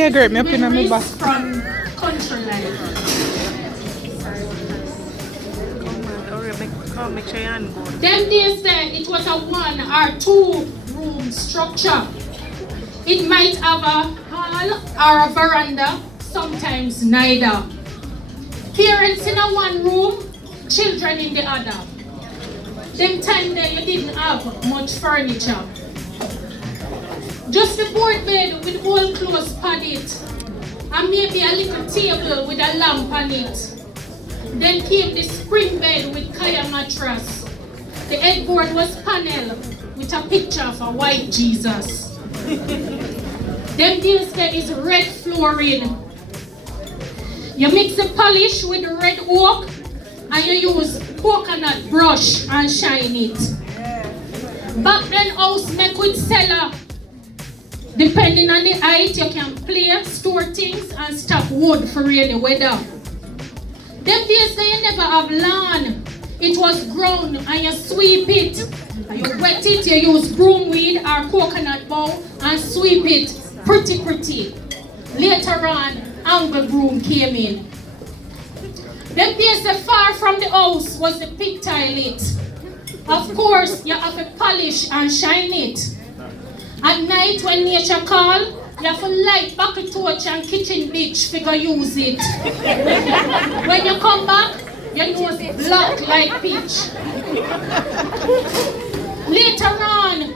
Yeah, great. Me up in my back. From country life. Make sure you go. Them days then, it was a 1 or 2 room structure. It might have a hall or a veranda, sometimes neither. Parents in a 1 room, children in the other. Them time there you didn't have much furniture. Just the board bed with old clothes padded, and maybe a little table with a lamp on it. Then came the spring bed with kaya mattress. The headboard was panel with a picture of a white Jesus. Then there is red flooring. You mix the polish with the red oak and you use coconut brush and shine it. Back then house make with cellar. Depending on the height, you can play, store things and stock wood for rainy weather. Them days you never have lawn. It was ground and you sweep it. You wet it, you use broom weed or coconut bowl and sweep it pretty. Later on, angle broom came in. Them days far from the house was the pig toilet. Of course, you have to polish and shine it. At night when nature call, you have to light bucket torch and kitchen bitch figure use it. When you come back, your nose black like peach. Later on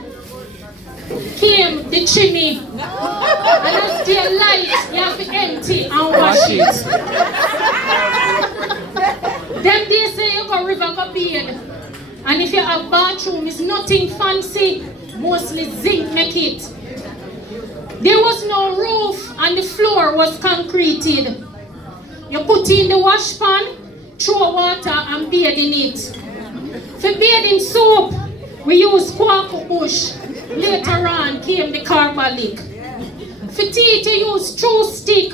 came the chimney. And as the light, you have to empty and wash it. Them days say you go river go bathe. And if you have bathroom, it's nothing fancy. Mostly zinc make it. There was no roof and the floor was concreted. You put in the wash pan, throw water and bathe in it. For bathing soap, we use quack bush. Later on came the carbolic. For teeth, you use chew stick,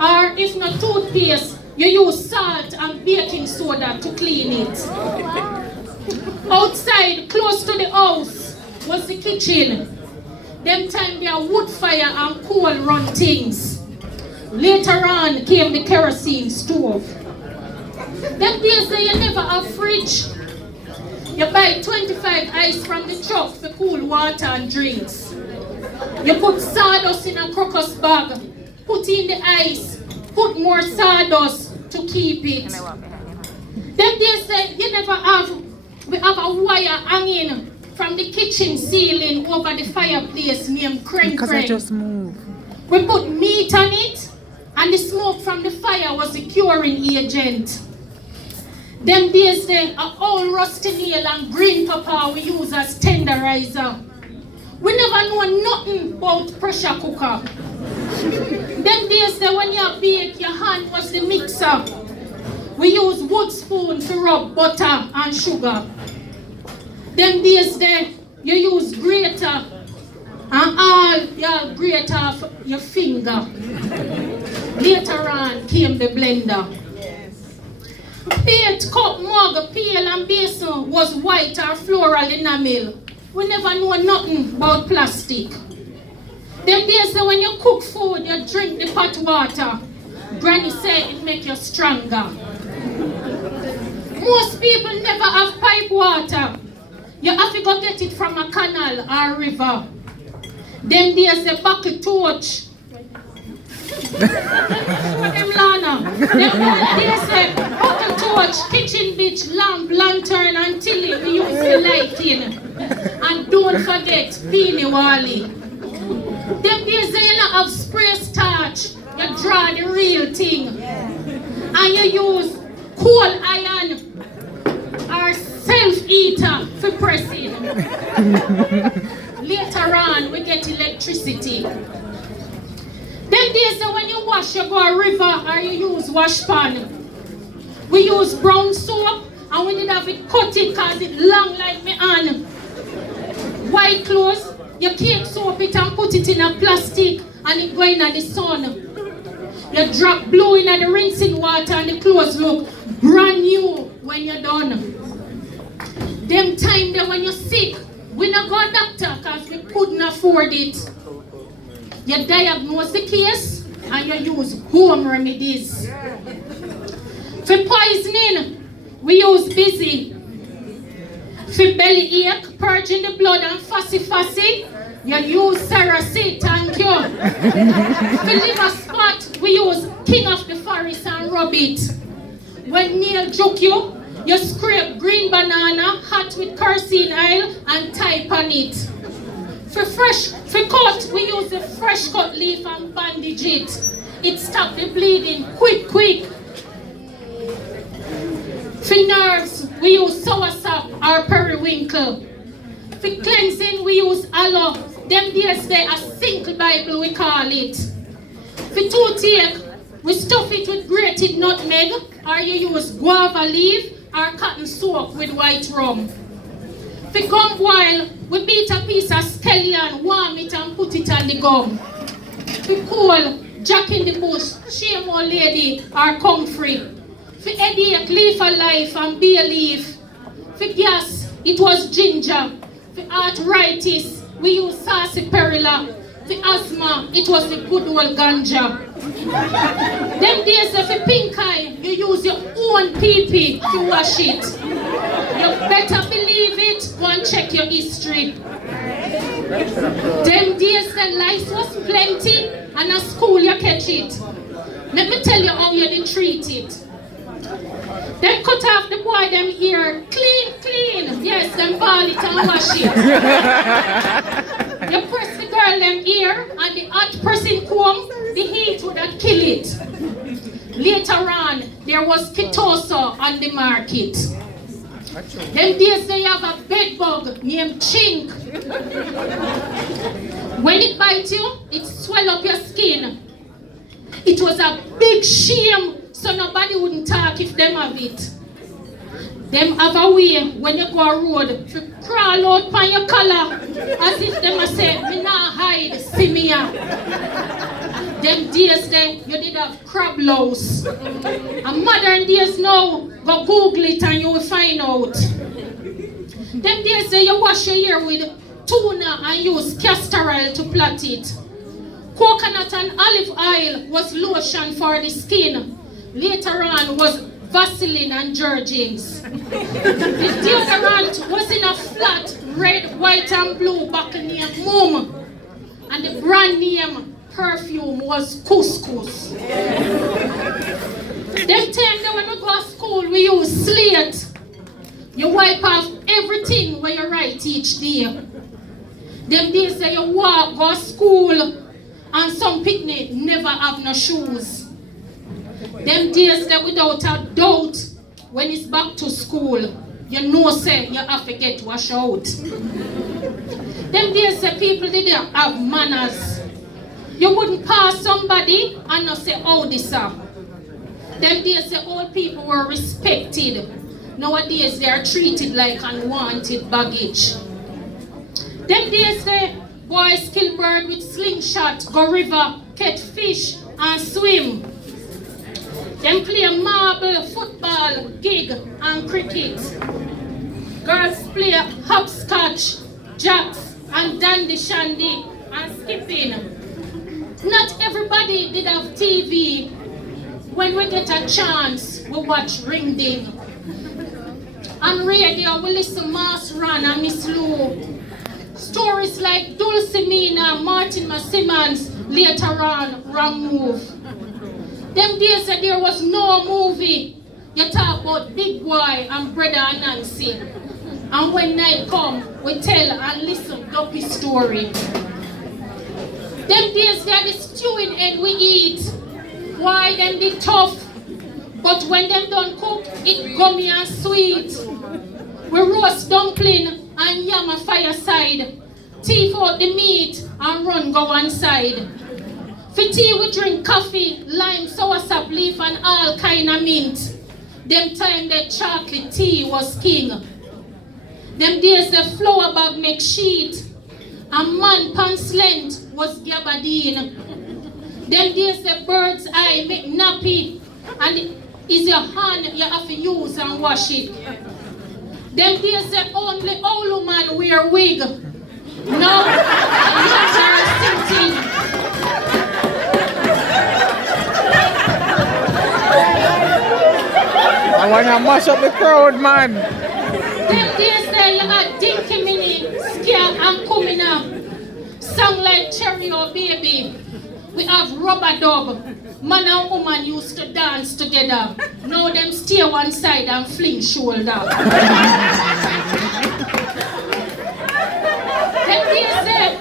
or if not toothpaste, you use salt and baking soda to clean it. Outside, close to the house, was the kitchen. Them time there wood fire and coal run things. Later on came the kerosene stove. Them days you never have fridge. You buy 25 ice from the truck for cool water and drinks. You put sawdust in a crocus bag, put in the ice, put more sawdust to keep it. Them days you never have, we have a wire hanging from the kitchen ceiling over the fireplace named crane. Because I just moved. We put meat on it, and the smoke from the fire was the curing agent. Them days a old rusty nail and green pepper we use as tenderizer. We never know nothing about pressure cooker. Them days when you bake, your hand was the mixer. We use wood spoon to rub butter and sugar. Them days you use grater and all you grate off your finger. Later on came the blender. Plate, cup, mug, pail and basin was white or floral enamel. We never know nothing about plastic. Them days when you cook food, you drink the pot water. Granny said it make you stronger. Most people never have pipe water. You have to go get it from a canal or river. Then there's a bucket torch. Them Lana. There's a bucket torch, kitchen bitch, lamp, lantern, and tilly we use the lighting. And don't forget Beanie Wally. Them days you not have spray starch. You draw the real thing. And you use coal iron or self-eater for pressing. Later on, we get electricity. Them days when you wash, you go a river or you use wash pan. We use brown soap and we did have it cut it because it long like me hand. White clothes, you cake soap it and put it in a plastic and it go in the sun. You drop blue in the rinsing water and the clothes look brand new when you're done. Them time that when you're sick, we not go to doctor because we couldn't afford it. You diagnose the case use home remedies. For poisoning, we use busy. For belly ache, purging the blood and fussy, you use Saracet, thank you. For liver spot, we use king of the forest and rub it. When nail juke you, you scrape green banana, hot with kerosene oil and type on it. For cut, we use the fresh cut leaf and bandage it. It stops the bleeding quick. For nerves, we use soursop or periwinkle. For cleansing, we use aloe. Them days they a single Bible we call it. For toothache, we stuff it with grated nutmeg, or you use guava leaf or cotton soap with white rum. For gum boil, we beat a piece of scallion, warm it and put it on the gum. For cold, jack in the bush, shame old lady or comfrey. For headache, leaf of life and bay leaf. For gas, it was ginger. For arthritis, we use sarsaparilla. For asthma, it was the good old ganja. Them days for pink eye, you use your own pee-pee to wash it. You better believe it, go and check your history. Them days the lice was plenty, and at school you catch it. Let me tell you how you did treat it. Them cut off the boy them ear, clean. Yes, them ball it and wash it. You press the girl them ear, and the hot pressing comb, the heat would have kill it. Later on, there was Kitoso on the market. Them days they have a bed bug named chink. When it bites you, it swell up your skin. It was a big shame, so nobody wouldn't talk if them have it. Them have a way when you go a road to crawl out on your collar as if them a say, me nah hide, see me here. Them days there, you did have crab louse. And modern days now, go Google it and you will find out. Them days there, you wash your hair with tuna and use castor oil to plait it. Coconut and olive oil was lotion for the skin. Later on was Vaseline and Jergens. The deodorant was in a flat red, white and blue bottle named Mum. And the brand name perfume was Couscous. Them time when we go to school, we use slate. You wipe off everything when you write each day. Them days that you walk, go to school, and some picnic never have no shoes. Them days that without a doubt, when it's back to school, you know say you have to get washed out. Them days that people didn't have manners. You wouldn't pass somebody and not say, oh, this sir. Them days that old people were respected. Nowadays they are treated like unwanted baggage. Them days the boys kill bird with slingshot, go river, catch fish and swim. Them play marble, football, gig and cricket. Girls play hopscotch, jacks and dandy shandy and skipping. Not everybody did have TV. When we get a chance, we watch Ring Ding. On radio, we listen Mass Run and Miss Lou. Stories like Dulcimina, Martin Simmons, later on, Wrong Move. Them days that there was no movie, you talk about Big Boy and Brother and Nancy. And when night come, we tell and listen Duppy story. Them days they are the stewing egg we eat. Why them they tough? But when them don't cook, it gummy and sweet. We roast dumpling and yam a fireside. Teeth out the meat and run go one side. For tea we drink coffee, lime, soursop leaf and all kind of mint. Them time that chocolate tea was king. Them days the flour bag make sheet. And man pants length was gabardine. Them days the bird's eye make nappy. And is your hand you have to use and wash it. Them days the only old woman wear wig. Now, the youths are sitting. I want to mash up the crowd, man. Them days there, you got Dinky Mini, Scare and Coming Up. Song like Cherry or Baby. We have Rubber Dub. Man and woman used to dance together. Now them stay one side and fling shoulder. Them days there,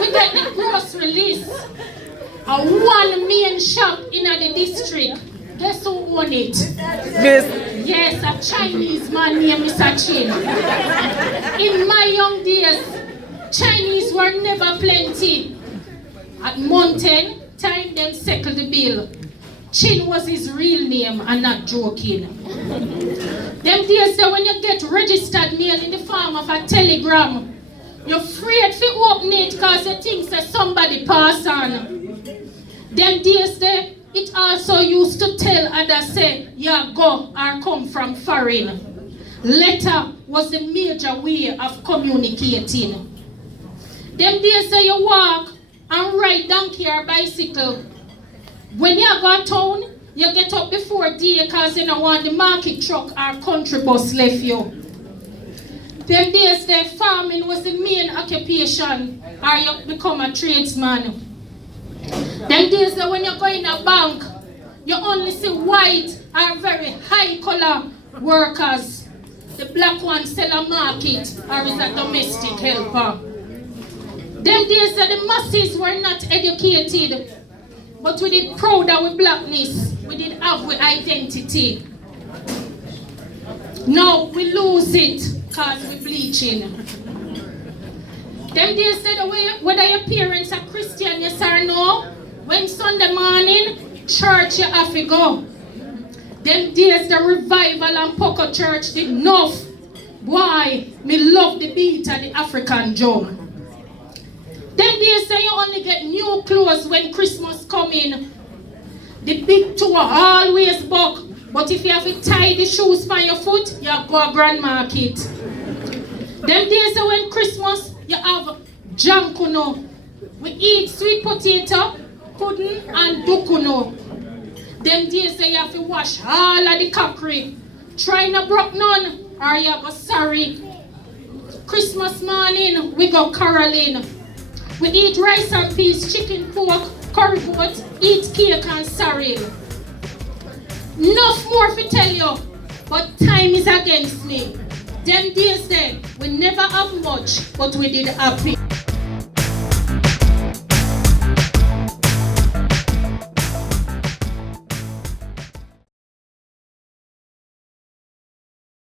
we get the grocery list. A one main shop in the district. Guess who own it? This. Yes, a Chinese man named Mr. Chin. In my young days, Chinese were never plenty. At mountain time, them settled the bill. Chin was his real name and not joking. Them days that when you get registered mail in the form of a telegram, you're afraid to open it because you think that somebody pass on. Them days there, it also used to tell others say, yeah, go or come from foreign. Letter was the major way of communicating. Them days there you walk and ride donkey or bicycle. When you go to town, you get up before day because you don't want the market truck or country bus left you. Them days there, farming was the main occupation or you become a tradesman. Them days that when you go in a bank, you only see white or very high color workers. The black ones sell a market or is a domestic helper. Them days that the masses were not educated, but we did proud of our blackness, we did have our identity. Now we lose it because we're bleaching. Them days that whether your parents are Christian, yes or no, when Sunday morning, church you have to go. Them days the revival and Poco Church did enough. Why? Me love the beat of the African drum. Them days say you only get new clothes when Christmas come in. The big toe always buck. But if you have to tie the shoes by your foot, you go to Grand Market. Them days say when Christmas, you have jankuno. We eat sweet potato, pudding and dukuno. Them days say you have to wash all of the cockery. Try not broke none or you go sorry. Christmas morning, we go caroling. We eat rice and peas, chicken, pork, curry goat, eat cake and sorrel. Enough more to tell you, but time is against me. Them days then, we never have much, but we did happy.